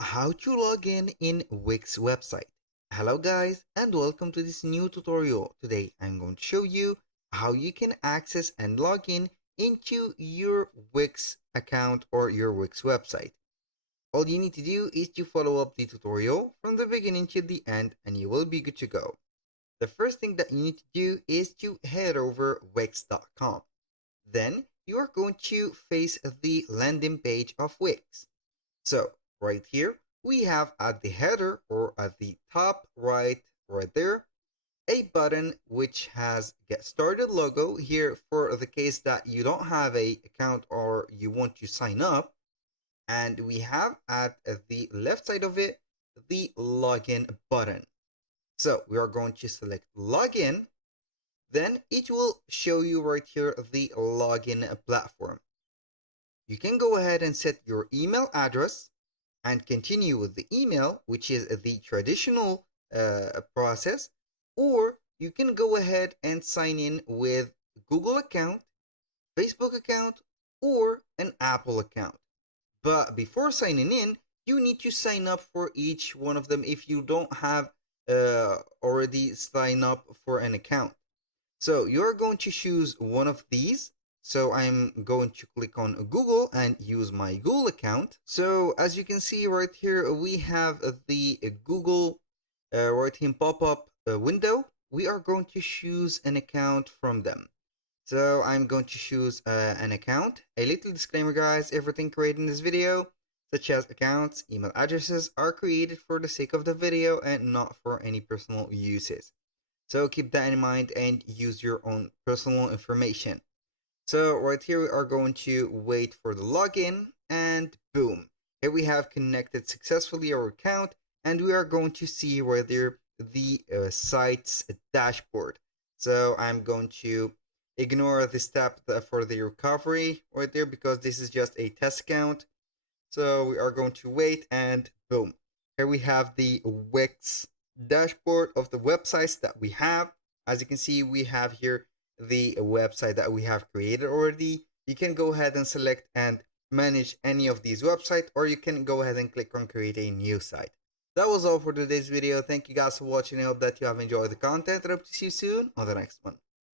How to log in Wix website. Hello guys and welcome to this new tutorial. Today I'm going to show you how you can access and log in into your Wix account or your Wix website. All you need to do is to follow up the tutorial from the beginning to the end and you will be good to go. The first thing that you need to do is to head over wix.com. Then you are going to face the landing page of Wix. So right here, we have at the header or at the top right there, a button which has get started logo here for the case that you don't have a account or you want to sign up. And we have at the left side of it, the login button. So we are going to select login. Then it will show you right here the login platform. You can go ahead and set your email address and continue with the email, which is the traditional process, or you can go ahead and sign in with Google account, Facebook account, or an Apple account. But before signing in, you need to sign up for each one of them if you don't have already signed up for an account. So you're going to choose one of these. So I'm going to click on Google and use my Google account. So as you can see right here, we have the Google right here pop-up window. We are going to choose an account from them. So I'm going to choose an account. A little disclaimer guys, everything created in this video, such as accounts, email addresses, are created for the sake of the video and not for any personal uses. So keep that in mind and use your own personal information. So right here we are going to wait for the login and boom. Here we have connected successfully our account and we are going to see right there the site's dashboard. So I'm going to ignore the step for the recovery right there because this is just a test account. So we are going to wait and boom. Here we have the Wix dashboard of the websites that we have. As you can see, we have here the website that we have created already. You can go ahead and select and manage any of these websites, or you can go ahead and click on create a new site. That was all for today's video. Thank you guys for watching. I hope that you have enjoyed the content. I hope to see you soon on the next one.